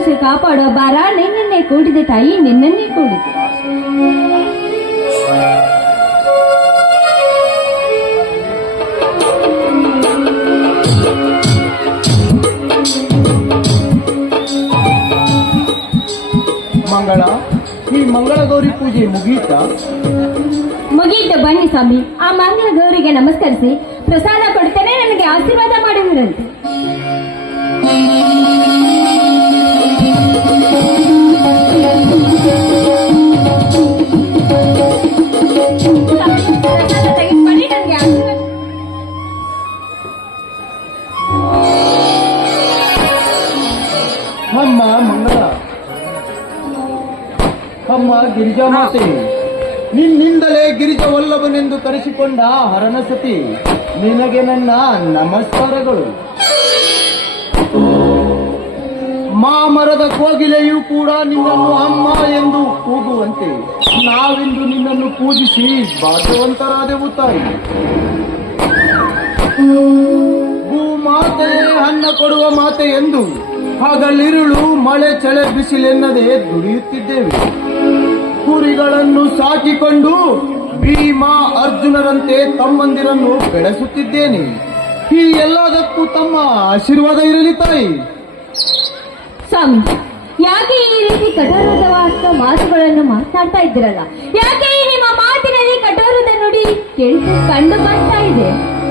ಕರುಣಿಸಿ ಕಾಪಾಡೋ ಬಾರ ನಿನ್ನನ್ನೇ ಕೂಡಿದೆ ತಾಯಿ ನಿನ್ನನ್ನೇ ಕೂಡಿದೆ. ಮಂಗಳ ಈ ಮಂಗಳ ಗೌರಿ ಪೂಜೆ ಮುಗೀತಾ? ಮುಗೀತು ಬನ್ನಿ ಸ್ವಾಮಿ. ಆ ಮಂಗಳ ಗೌರಿಗೆ ನಮಸ್ಕರಿಸಿ ಪ್ರಸಾದ ಕೊಡ್ತೇನೆ ನನಗೆ ಆಶೀರ್ವಾದ ಮಾಡುವಿರಂತೆ. ಗಿರಿಜಾಮಾತೆ ನಿನ್ನಿಂದಲೇ ಗಿರಿಜವಲ್ಲಭನೆಂದು ಕರೆಸಿಕೊಂಡ ಹರನಸತಿ, ನಿನಗೆ ನನ್ನ ನಮಸ್ಕಾರಗಳು. ಮಾಮರದ ಕೋಗಿಲೆಯೂ ಕೂಡ ನಿನ್ನನ್ನು ಅಮ್ಮ ಎಂದು ಕೂಗುವಂತೆ ನಾವಿಂದು ನಿನ್ನನ್ನು ಪೂಜಿಸಿ ಭಾಗ್ಯವಂತರಾದೆವು ತಾಯಿ. ಭೂಮಾತೆ ಅನ್ನ ಕೊಡುವ ಮಾತೆ ಎಂದು ಹಗಲಿರುಳು ಮಳೆ ಚಳೆ ಬಿಸಿಲೆನ್ನದೆ ದುಡಿಯುತ್ತಿದ್ದೇವೆ. ಕುರಿಗಳನ್ನು ಸಾಕಿಕೊಂಡು ಭೀಮ ಅರ್ಜುನರಂತೆ ತಮ್ಮಂದಿರನ್ನು ಬೆಳೆಸುತ್ತಿದ್ದೇನೆ. ಈ ಎಲ್ಲದಕ್ಕೂ ತಮ್ಮ ಆಶೀರ್ವಾದ ಇರಲಿ ತಾಯಿ. ಸಂ ಯಾಕೆ ಈ ರೀತಿ ಕಠೋರವಾದ ಮಾತುಗಳನ್ನು ಮಾತನಾಡ್ತಾ ಇದ್ದೀರಲ್ಲ? ಯಾಕೆ ನಿಮ್ಮ ಮಾತಿನಲ್ಲಿ ಕಠೋರದ ನುಡಿ ಕೇಳಿಸಿ ಕಂಡು ಬರ್ತಾ ಇದೆ?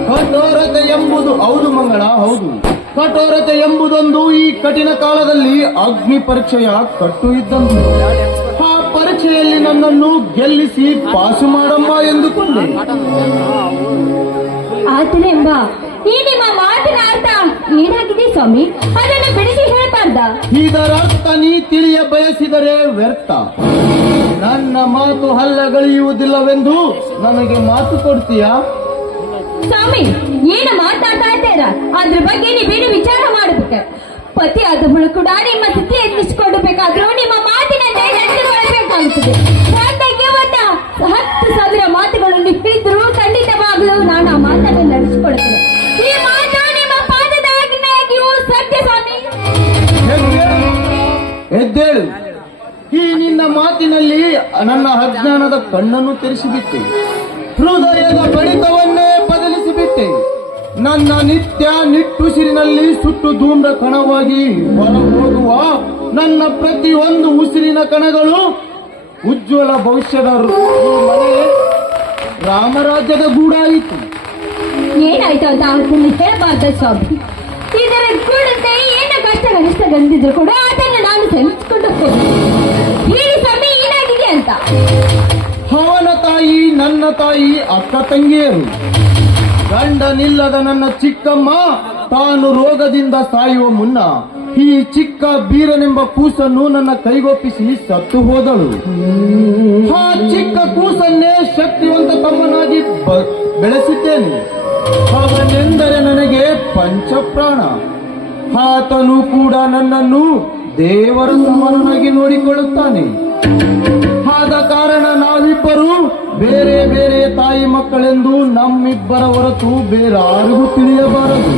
ಕಠೋರತೆ ಎಂಬುದು ಹೌದು ಮಂಗಳ ಹೌದು. ಕಠೋರತೆ ಎಂಬುದೊಂದು ಈ ಕಠಿಣ ಕಾಲದಲ್ಲಿ ಅಗ್ನಿ ಪರೀಕ್ಷೆಯ ಕಟ್ಟು ಇದ್ದಂತೆ. ಪರೀಕ್ಷೆಯಲ್ಲಿ ನನ್ನನ್ನು ಗೆಲ್ಲಿಸಿ ಪಾಸು ಮಾಡಮ್ಮ ಎಂದುಕೊಂಡೆ. ಆತನೆಂಬ ಈ ನಿಮ್ಮ ಮಾತಿನ ಅರ್ಥ ಏನಾಗಿದೆ ಸ್ವಾಮಿ? ಅದನ್ನು ಬಿಡಿಸಿ ಹೇಳ್ಬಾರ್ದ? ಇದರರ್ಥ ನೀ ತಿಳಿಯ ಬಯಸಿದರೆ ವ್ಯರ್ಥ. ನನ್ನ ಮಾತು ಹಲ್ಲಗಳಿಯುವುದಿಲ್ಲವೆಂದು ನನಗೆ ಮಾತು ಕೊಡ್ತೀಯಾ? ಸ್ವಾಮಿ ಏನು ಮಾತಾಡ್ತಾ ಇದ್ದೀರಾ? ಅದ್ರ ಬಗ್ಗೆ ನೀವೇನು ವಿಚಾರ ಮಾಡಬೇಕು. ಪತಿ ಆದವಳು ಕೂಡ ನಿಮ್ಮ ಸ್ಥಿತಿ ಎನ್ನಿಸಿಕೊಳ್ಳಬೇಕಾದ್ರೂ ನಿಮ್ಮ ಮಾತಿನಂತೆ ನಡೆದುಕೊಳ್ಳಬೇಕಾಗುತ್ತದೆ ಒಂದಕ್ಕೆ ಒಂದ ಹತ್ತು ಸಾವಿರ ಮಾತುಗಳನ್ನು ಹೇಳಿದ್ರು ಖಂಡಿತವಾಗಲೂ ನಾನು ಆ ಮಾತನ್ನು ನಡೆಸಿಕೊಡುತ್ತೇನೆ ಈ ಮಾತು ನಿಮ್ಮ ಪಾದದ ಆಜ್ಞೆಯಾಗಿಯೂ ಸತ್ಯ ಸ್ವಾಮಿ. ಎದ್ದೇಳು. ಈ ನಿನ್ನ ಮಾತಿನಲ್ಲಿ ನನ್ನ ಅಜ್ಞಾನದ ಕಣ್ಣನ್ನು ತೆರೆಸಿಬಿಟ್ಟೆ. ಹೃದಯದ ಬಡಿತವನ್ನೇ ಬದಲಿಸಿಬಿಟ್ಟೆ. ನನ್ನ ನಿತ್ಯ ನಿಟ್ಟುಸಿರಿನಲ್ಲಿ ಸುಟ್ಟು ಧೂಮ್ರ ಕಣವಾಗಿ ಹೊರ ಹೋಗುವ ನನ್ನ ಪ್ರತಿಯೊಂದು ಉಸಿರಿನ ಕಣಗಳು ಉಜ್ವಲ ಭವಿಷ್ಯದ ಮನೆ ರಾಮರಾಜ್ಯದ ಗೂಡಾಯಿತು. ಏನಾಯ್ತು ಅಂತ ಅದನ್ನು ಹೇಳಬಾರ್ದ ಸ್ವಾಮಿ. ಇದರ ಕೂಡಂತೆ ಏನು ಕಷ್ಟ ಕನಿಷ್ಠ ಬಂದಿದ್ರು ಕೂಡ ಅದನ್ನು ನಾನು ಸಹಿಸಿಕೊಂಡು ಹೇಳಿ ಸ್ವಾಮಿ ಏನಾಗಿದೆ ಅಂತ? ಅವನ ತಾಯಿ ನನ್ನ ತಾಯಿ ಅಕ್ಕ ತಂಗಿಯರು. ಗಂಡನಿಲ್ಲದ ನನ್ನ ಚಿಕ್ಕಮ್ಮ, ತಾನು ರೋಗದಿಂದ ಸಾಯುವ ಮುನ್ನ ಈ ಚಿಕ್ಕ ಬೀರನೆಂಬ ಕೂಸನ್ನು ನನ್ನ ಕೈಗೊಪ್ಪಿಸಿ ಸತ್ತು ಹೋದಳು. ಆ ಚಿಕ್ಕ ಕೂಸನ್ನೇ ಶಕ್ತಿವಂತ ತಮ್ಮನಾಗಿ ಬೆಳೆಸಿದ್ದೇನೆ. ಅವನೆಂದರೆ ನನಗೆ ಪಂಚಪ್ರಾಣ. ಆತನು ಕೂಡ ನನ್ನನ್ನು ದೇವರ ಸಮಾನನಾಗಿ ನೋಡಿಕೊಳ್ಳುತ್ತಾನೆ. ಆದ ಕಾರಣ ನಾವಿಬ್ಬರು ಬೇರೆ ಬೇರೆ ತಾಯಿ ಮಕ್ಕಳೆಂದು ನಮ್ಮಿಬ್ಬರ ಹೊರತು ಬೇರಾರಿಗೂ ತಿಳಿಯಬಾರದು.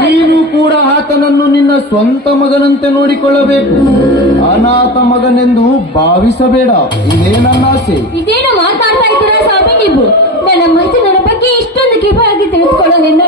ನೀನು ಕೂಡ ಆತನನ್ನು ನಿನ್ನ ಸ್ವಂತ ಮಗನಂತೆ ನೋಡಿಕೊಳ್ಳಬೇಕು. ಅನಾಥ ಮಗನೆಂದು ಭಾವಿಸಬೇಡ. ಇದೇ ನನ್ನ ಆಸೆ. ಇದೇನು ಮಾತಾಡ್ತಾ ಇದ್ದೀರಾ ಸ್ವಾಮಿ ನೀವು? ನನ್ನ ಮನಸ್ಸಿನ ನನ್ನ ಬಗ್ಗೆ ಇಷ್ಟೊಂದು ಕಿವಿಯಾಗಿ ತಿಳಿದುಕೊಳ್ಳಲು ಇನ್ನೂ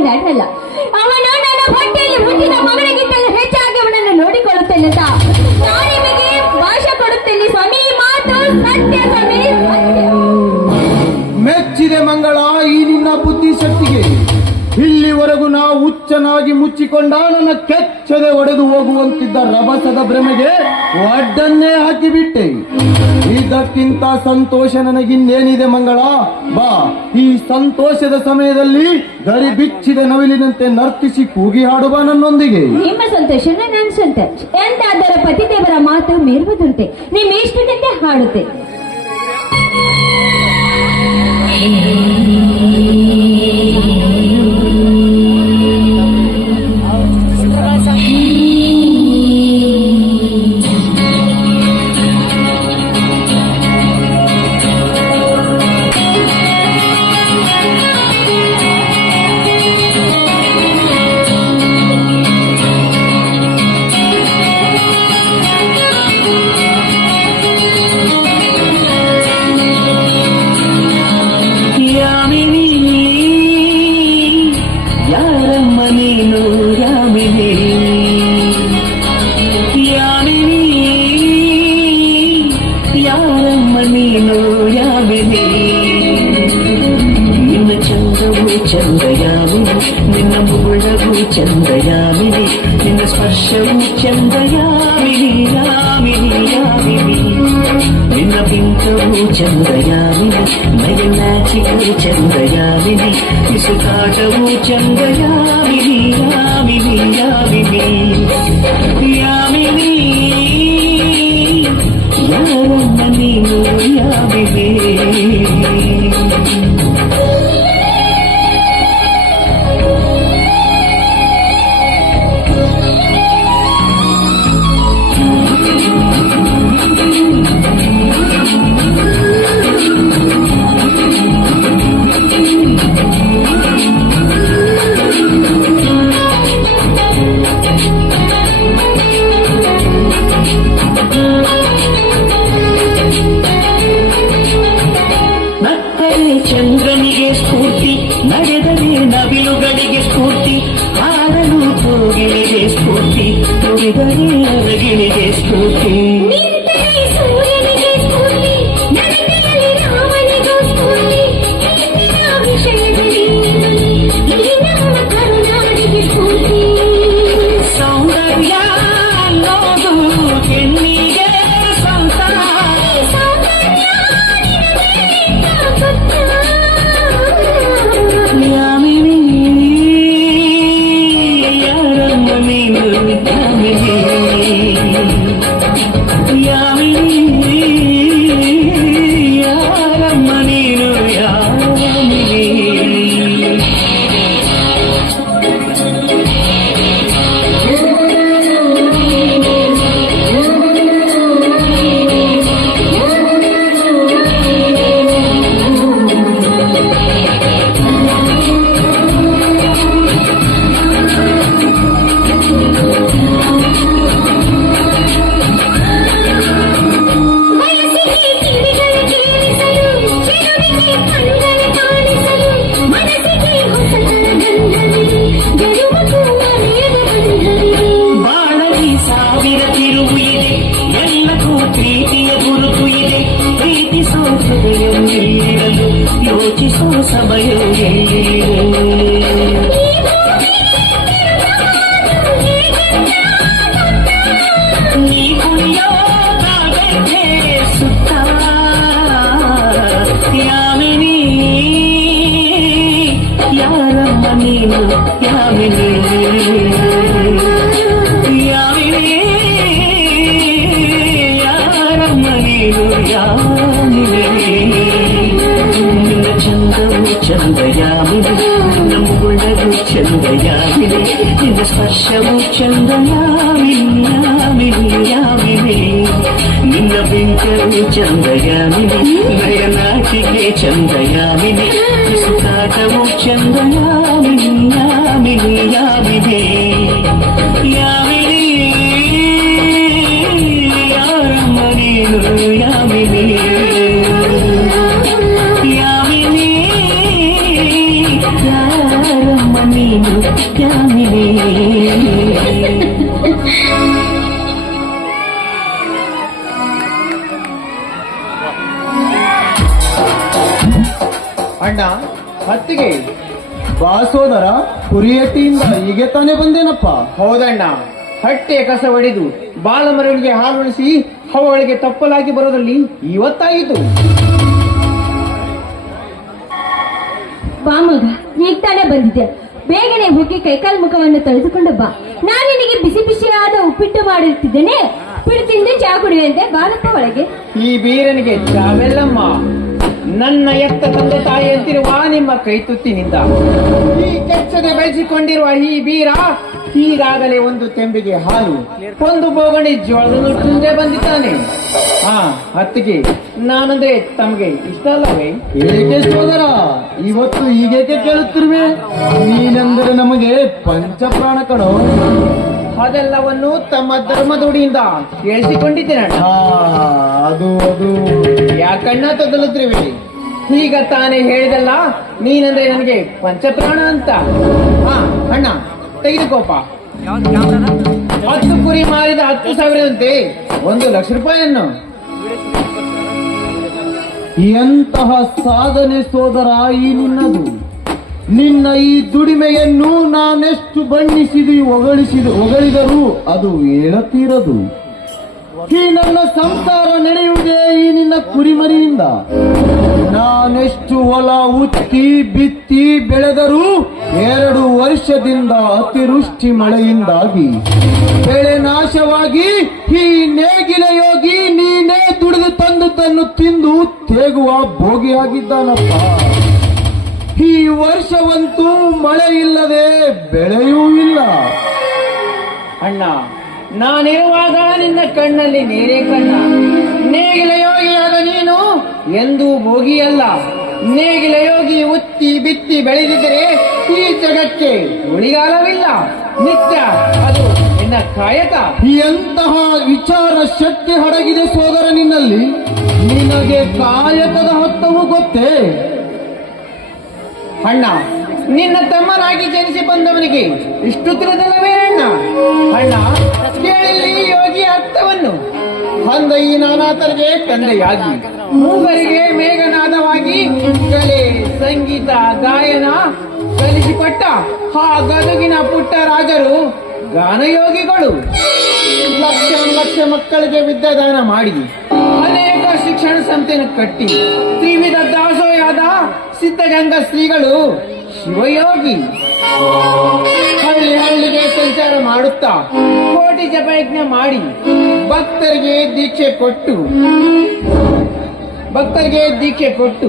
ಇಲ್ಲಿವರೆಗೂ ನಾವು ಹುಚ್ಚನಾಗಿ ಮುಚ್ಚಿಕೊಂಡ ನನ್ನ ಕೆಚ್ಚದೆ ಒಡೆದು ಹೋಗುವಂತಿದ್ದ ರಭಸದ ಭ್ರಮೆಗೆ ಒಡ್ಡನ್ನೇ ಹಾಕಿಬಿಟ್ಟೆ. ಇದಕ್ಕಿಂತ ಸಂತೋಷ ನನಗಿನ್ನೇನಿದೆ ಮಂಗಳ? ಬಾ ಈ ಸಂತೋಷದ ಸಮಯದಲ್ಲಿ ಗರಿ ಬಿಚ್ಚಿದ ನವಿಲಿನಂತೆ ನರ್ತಿಸಿ ಕೂಗಿ ಹಾಡುವ ನನ್ನೊಂದಿಗೆ. ನಿಮ್ಮ ಸಂತೋಷನೇ ನನ್ನ ಸಂತೋಷ ಎಂತಾದರ ಪತಿದೇವರ ಮಾತು ಮೀರುವುದುಂಟೆ. ನಿಮ್ಮ ಇಷ್ಟದಂತೆ ಹಾಡುತ್ತೆ ಯಾರಮ್ಮ ನೀನು ಯಾಮಿನಿ ನಿನ್ನ ಚಂದವು ಚಂದ ಯಾಮಿನಿ ನಿನ್ನ ಮುಗುಳವು ಚಂದ ಯಾಮಿನಿ ನಿನ್ನ ಸ್ಪರ್ಶವು ಚಂದ ಯಾಮಿನಿ ಯಾಮಿನಿ ಯಾಮಿನಿ ನಿನ್ನ ಬಿಂಕವು ಚಂದಯಾಮಿನಿ ನಯನಾಚಿಕೆ ಚಂದಯಾಮಿನಿ ಇಸುಕಾಟವು ಚಂದಯಾಮಿನಿ ಯಾಮಿನಿ ಯಾಮಿನಿ ಯಾಮಿನಿ ನೀನು ಯಾಮಿನಿ ಚಂದವು ಚಂದ ಯಾಮಿನಿ ನಿನ್ನ ಮುಗುಳವು ಚಂದ ಯಾಮಿನಿ ನಿನ್ನ ಸ್ಪರ್ಶವು ಚಂದ ಯಾಮಿನಿ ಯಾಮಿನಿ ಯಾಮಿನಿ ನಿನ್ನ ಬಿಂಕವು ಚಂದ ಯಾಮಿನಿ ನಯನಾಟಿಕೆ ಚಂದ ಯಾಮಿನಿ ಯಾಮಿನಿ ಅಣ್ಣ ಹತ್ತಿಗೆ. ಬಾಸೋದರ ಕುರಿಯಟ್ಟಿಯಿಂದ ಹೀಗೆ ತಾನೇ ಬಂದೇನಪ್ಪ? ಹೌದಣ್ಣ ಹಟ್ಟೆ ಕಸ ಹೊಡೆದು ಹಾಲು ಹಾಲುಣಿಸಿ ಅವುಗಳಿಗೆ ತಪ್ಪಲಾಗಿ ಬರೋದ್ರಲ್ಲಿ ಇವತ್ತಾಯಿತು. ಬಾ ಮಗ ಈಗ ತಾನೇ ಬಂದಿದ್ದೆ ಬೇಗನೆ ಹೋಗಿ ಕೈಕಾಲ್ ಮುಖವನ್ನು ತೊಳೆದುಕೊಂಡು ಬಾ. ನಾನು ನಿನಗೆ ಬಿಸಿ ಬಿಸಿಯಾದ ಉಪ್ಪಿಟ್ಟು ಮಾಡಿರ್ತಿದ್ದೇನೆ. ತಿಂದು ಚಾ ಕುಡಿಯುವಂತೆ ಬಾರಪ್ಪ ಒಳಗೆ. ಈ ಬೀರನಿಗೆ ಚಾವೆಲ್ಲಮ್ಮ. ನನ್ನ ಎತ್ತ ತಂದೆ ತಾಯಿ ಅಂತಿರುವ ನಿಮ್ಮ ಕೈ ತುತ್ತಿನಿಂದ. ಈ ಕೆಚ್ಚದೆ ಬೆಳೆಸಿಕೊಂಡಿರುವ ಈ ಬೀರ ಈಗಾಗಲೇ ಒಂದು ತೆಂಬಿಗೆ ಹಾಲು ಒಂದು ಬೋಗಣಿ ಜೋಳದ ತುಂದೇ ಬಂದಿದ್ದಾನೆ. ಹಾ ಹತ್ತಿಗೆ. ನಾನಂದ್ರೆ ತಮಗೆ ಇಷ್ಟ ಅಲ್ಲವೇ ಏಕೆ ಸೋದರ? ಇವತ್ತು ಈಗೇಕೆ ಕೇಳುತ್ತಿರುವೆ? ನೀನೆಂದರೆ ನಮಗೆ ಪಂಚಪ್ರಾಣ ಕಣೋ. ಅದೆಲ್ಲವನ್ನು ತಮ್ಮ ಧರ್ಮದೋಡಿಯಿಂದ ಕೇಳಿಸಿಕೊಂಡಿದ್ದೇನೆ ಅದು ಅದು. ಯಾಕಣ್ಣ ತೊದಲುತ್ತಿರುವೆ ಈಗ ತಾನೇ ಹೇಳಿದಲ್ಲ ನೀನಂದ್ರೆ ನನಗೆ ಪಂಚಪ್ರಾಣ ಅಂತ. ಹಾ ಅಣ್ಣ. ತೆಗೆದುಕೋಪ ಹತ್ತು ಕುರಿ ಮಾರಿದ ಹತ್ತು ಸಾವಿರದಂತೆ ಒಂದು ಲಕ್ಷ ರೂಪಾಯಿಯನ್ನು. ಎಂತಹ ಸಾಧನೆ ಸೋದರ ಈ ನಿನ್ನದು? ನಿನ್ನ ಈ ದುಡಿಮೆಯನ್ನು ನಾನೆಷ್ಟು ಬಣ್ಣಿಸಿದಿ, ಹೊಗಳಿಸಿದ, ಹೊಗಳಿದರೂ ಅದು ಹೇಳತೀರದು ಈ ನನ್ನ ಸಂಸಾರ ನಡೆಯುವುದೇ ಈ ನಿನ್ನ ಕುರಿಮರಿಯಿಂದ. ನಾನೆಷ್ಟು ಹೊಲ ಉತ್ತಿ ಬಿತ್ತಿ ಬೆಳೆದರೂ ಎರಡು ವರ್ಷದಿಂದ ಅತಿವೃಷ್ಟಿ ಮಳೆಯಿಂದಾಗಿ ಬೆಳೆ ನಾಶವಾಗಿ ಈ ನೇಗಿಲ ಯೋಗಿ ನೀನೇ ದುಡಿದು ತಂದುದನ್ನು ತಿಂದು ತೇಗುವ ಭೋಗಿಯಾಗಿದ್ದಾನಪ್ಪ. ಈ ವರ್ಷವಂತೂ ಮಳೆ ಇಲ್ಲದೆ ಬೆಳೆಯೂ ಇಲ್ಲ. ಅಣ್ಣ ನಾನಿರುವಾಗ ನಿನ್ನ ಕಣ್ಣಲ್ಲಿ ನೀರೇ ಕಣ್ಣ. ನೇಗಿಲ ಯೋಗಿಯಾದ ನೀನು ಎಂದೂ ಭೋಗಿಯಲ್ಲ. ನೇಗಿಲ ಯೋಗಿ ಉತ್ತಿ ಬಿತ್ತಿ ಬೆಳೆದಿದ್ದರೆ ಈ ಜಗಕ್ಕೆ ಉಳಿಗಾಲವಿಲ್ಲ. ನಿತ್ಯ ಅದು ನಿನ್ನ ಕಾಯಕ. ಎಂತಹ ವಿಚಾರ ಶಕ್ತಿ ಹಡಗಿದೆ ಸೋದರ ನಿನ್ನಲ್ಲಿ. ನಿನಗೆ ಕಾಯಕದ ಹತ್ತವು ಗೊತ್ತೇ? ಅಣ್ಣ ನಿನ್ನ ತಮ್ಮನಾಗಿ ಜನಿಸಿ ಬಂದವನಿಗೆ ಇಷ್ಟು ತಿಳಿದಲ್ಲವೇ ಅಣ್ಣ ಯೋಗಿ ಅರ್ಥವನ್ನು ತಂದೆಯಾಗಿ, ಮೂವರಿಗೆ ಮೇಘನಾದವಾಗಿ ಕಲೆ ಸಂಗೀತ ಗಾಯನ ಕಲಿಸಿಕೊಟ್ಟ ಆ ಗದುಗಿನ ಪುಟ್ಟ ರಾಜರು ಗಾನಯೋಗಿಗಳು. ಲಕ್ಷ ಲಕ್ಷ ಮಕ್ಕಳಿಗೆ ವಿದ್ಯಾದಾನ ಮಾಡಿ, ಅನೇಕ ಶಿಕ್ಷಣ ಸಂಸ್ಥೆಯನ್ನು ಕಟ್ಟಿ, ತ್ರಿವಿಧ ದಾಸೋಯಾದ ಸಿದ್ಧಗಂಗಾ ಶ್ರೀಗಳು ಶಿವಯೋಗಿ. ಮಾಡುತ್ತಾ? ಕೋಟಿ ಜಪಯಜ್ಞ ಮಾಡಿ ಭಕ್ತರಿಗೆ ದೀಕ್ಷೆ ಕೊಟ್ಟು, ಭಕ್ತರಿಗೆ ದೀಕ್ಷೆ ಕೊಟ್ಟು,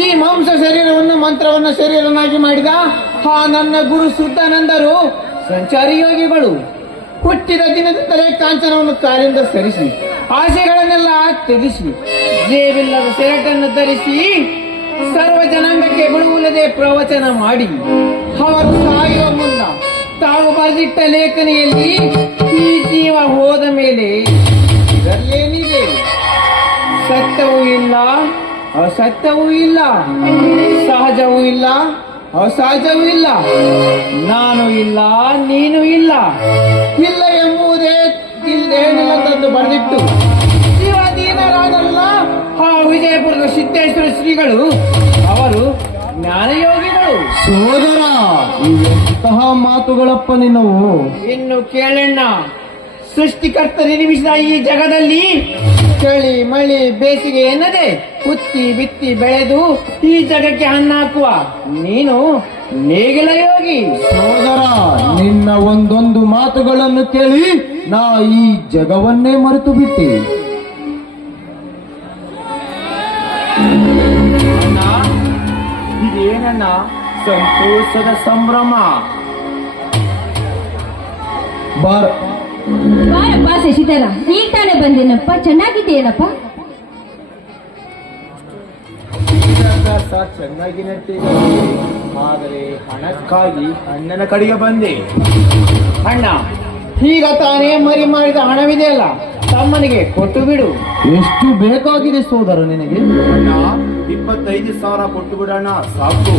ಈ ಮಾಂಸ ಶರೀರವನ್ನು, ಮಂತ್ರವನ್ನು ಶರೀರನಾಗಿ ಮಾಡಿದ, ಹಾ ನನ್ನ ಗುರು ಸುದ್ದಾನಂದರು ಸಂಚಾರಿ ಯೋಗಿಗಳು ಹುಟ್ಟಿದ ದಿನದಿಂದಲೇ ಕಾಂಚನವನ್ನು ಕಾಲಿಂದ ಸರಿಸಿ, ಆಸೆಗಳನ್ನೆಲ್ಲ ತ್ಯಜಿಸಿ, ಜೇಬಿಲ್ಲದ ಸೆರಟನ್ನು ಧರಿಸಿ, ಸರ್ವ ಜನಾಂಗಕ್ಕೆ ಬಿಡುವುಲ್ಲದೆ ಪ್ರವಚನ ಮಾಡಿ ಅವರು ಮುನ್ನ ತಾವು ಬರೆದಿಟ್ಟ ಲೇಖನೆಯಲ್ಲಿ ಈ ಜೀವ ಹೋದ ಮೇಲೆ ಇದರಲ್ಲೇನಿದೆ? ಸತ್ಯವೂ ಇಲ್ಲ, ಅಸತ್ಯವೂ ಇಲ್ಲ, ಸಹಜವೂ ಇಲ್ಲ, ಅಸಹಜವೂ ಇಲ್ಲ. ನಾನು ಇಲ್ಲ, ನೀನು ಇಲ್ಲ. ಇಲ್ಲ ಎಂಬುದೇ ಇಲ್ಲೇನಿಲ್ಲ ತಂದು ಬರೆದಿಟ್ಟು. ಶಿವಾಧೀನರಾದಲ್ಲ ಆ ವಿಜಯಪುರದ ಸಿದ್ದೇಶ್ವರ ಶ್ರೀಗಳು, ಅವರು ಜ್ಞಾನಯೋಗಿಗಳು. ಸೋದರ ಎಂತಹ ಮಾತುಗಳಪ್ಪ ನಿನ್ನವು. ಇನ್ನು ಕೇಳಣ್ಣ ಸೃಷ್ಟಿಕರ್ತ ನಿರ್ಮಿಸಿದ ಈ ಜಗದಲ್ಲಿ ಚಳಿ ಮಳಿ ಬೇಸಿಗೆ ಎನ್ನದೆ ಕುತ್ತಿ ಬಿತ್ತಿ ಬೆಳೆದು ಈ ಜಗಕ್ಕೆ ಅನ್ನ ಹಾಕುವ ನೀನು ನೇಗಿಲ ಯೋಗಿ. ಸೋದರ ನಿನ್ನ ಒಂದೊಂದು ಮಾತುಗಳನ್ನು ಕೇಳಿ ನಾ ಈ ಜಗವನ್ನೇ ಮರೆತು ಬಿಟ್ಟೆ ಇದೇನಣ್ಣ ಸಂತೋಷದ ಸಂಭ್ರಮ. ಬಾರ. ಬಾರಪ್ಪ ಶಶಿಧರ. ಈಗ ತಾನೇ ಬಂದೇನಪ್ಪ. ಚೆನ್ನಾಗಿದ್ದೇನಪ್ಪ ಚೆನ್ನಾಗಿ ಆದರೆ ಹಣಕ್ಕಾಗಿ ಅಣ್ಣನ ಕಡೆಗೆ ಬಂದೆ. ಅಣ್ಣ ಈಗ ತಾನೇ ಮರಿ ಮಾಡಿದ ಹಣವಿದೆಯಲ್ಲ? ತಮ್ಮನಿಗೆ ಕೊಟ್ಟು ಬಿಡು. ಎಷ್ಟು ಬೇಕಾಗಿದೆ ಸೋದರ ನಿನಗೆ? ಅಣ್ಣ ಇಪ್ಪತ್ತೈದು ಸಾವಿರ ಕೊಟ್ಟು ಬಿಡೋಣ ಸಾಕು.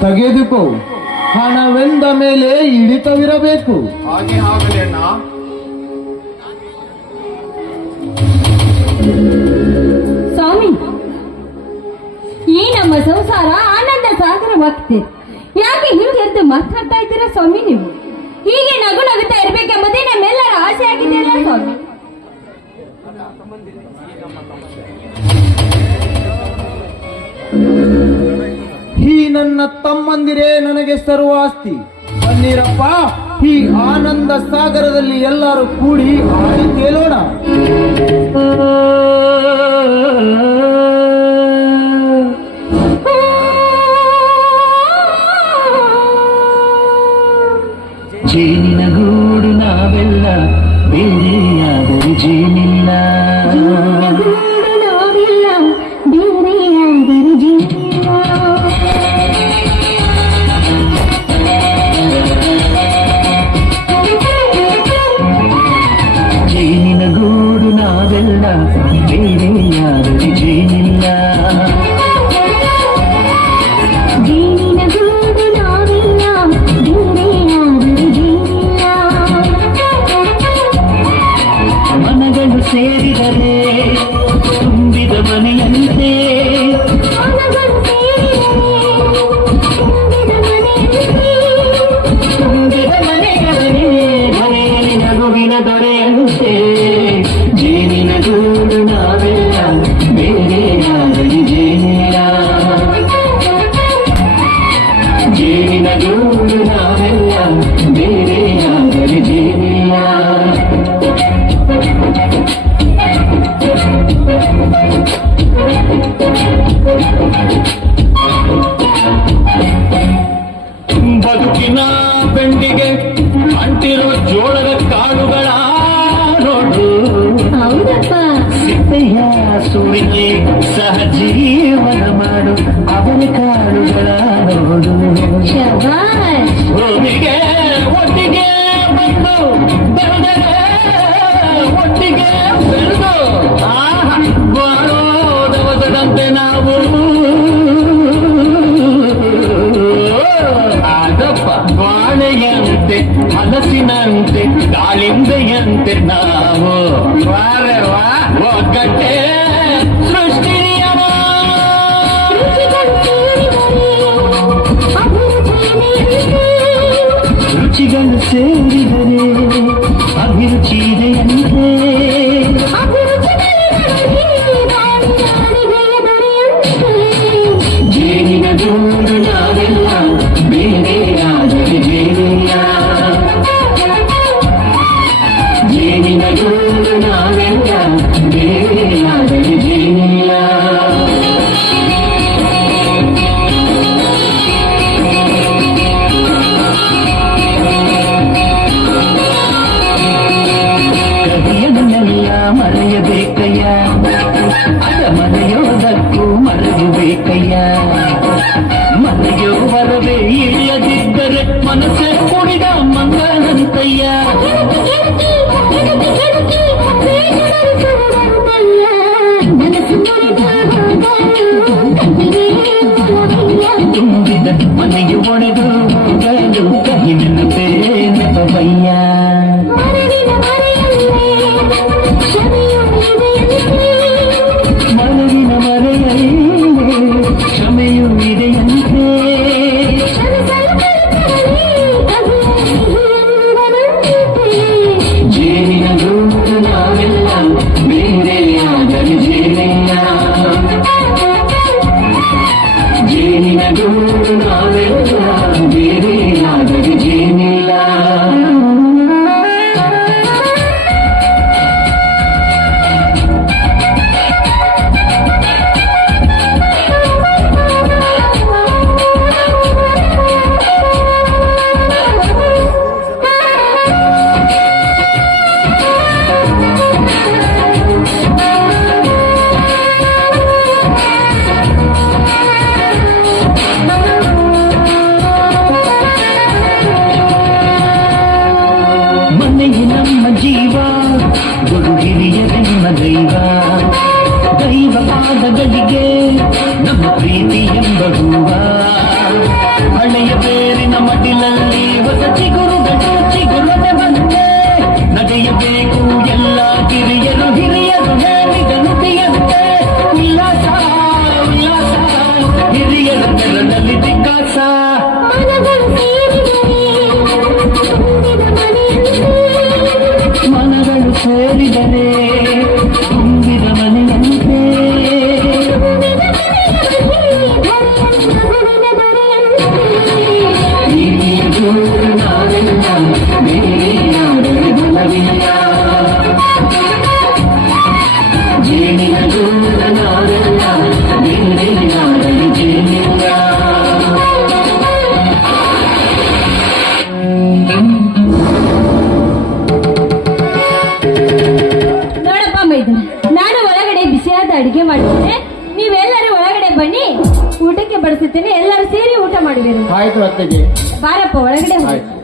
ತೆಗೆದುಕೋ. ಹಣವೆಂದ ಮೇಲೆ ಹಿಡಿತವಿರಬೇಕು. ಹಾಗೆ ಆಗಲಿ ಅಣ್ಣ. ಸ್ವಾಮಿ ಈ ನಮ್ಮ ಸಂಸಾರ ಆನಂದ ಸಾಗರವಾಗ್ತಿದೆ. ಯಾಕೆ ಹಿಂದೆ ಮಾತಾಡ್ತಾ ಇದ್ದೀರಾ ಸ್ವಾಮಿ ನೀವು? ಹೀಗೆ ನಗು ನಗುತ್ತಾ ಇರ್ಬೇಕೆಂಬುದೇ ನಮ್ಮೆಲ್ಲರ ಆಸೆ ಆಗಿದೆಯಲ್ಲ ಸ್ವಾಮಿ. ಈ ನನ್ನ ತಮ್ಮಂದಿರೇ ನನಗೆ ಸರ್ವ ಆಸ್ತಿ ಬನ್ನಿರಪ್ಪ ಈ ಆನಂದ ಸಾಗರದಲ್ಲಿ ಎಲ್ಲರೂ ಕೂಡಿ ಹಾಡಿ ಕೇಳೋಣ. ಜೇನಿನ ಗೂಡು ನಾವೆಲ್ಲ ಬೇರೆಯಾದರೆ ಜೇನಿಲ್ಲ ಬಾಳೆಯಂತೆ ಹಲಸಿನಂತೆ ದಾಳಿಂಬೆಯಂತೆ ನಾವು ವಾರೆ ವಾ ಒಗ್ಗಟ್ಟೆ ಸೃಷ್ಟಿಯವ ರುಚಿಗಳು ಸೇರಿದರೆ ಅಭಿರುಚಿ ಇದೆಯಂತೆ Amen. ಅತ್ತೆಗೆ. ಬಾರಪ್ಪ ಒಳಗಡೆ ಹೋಗಿ.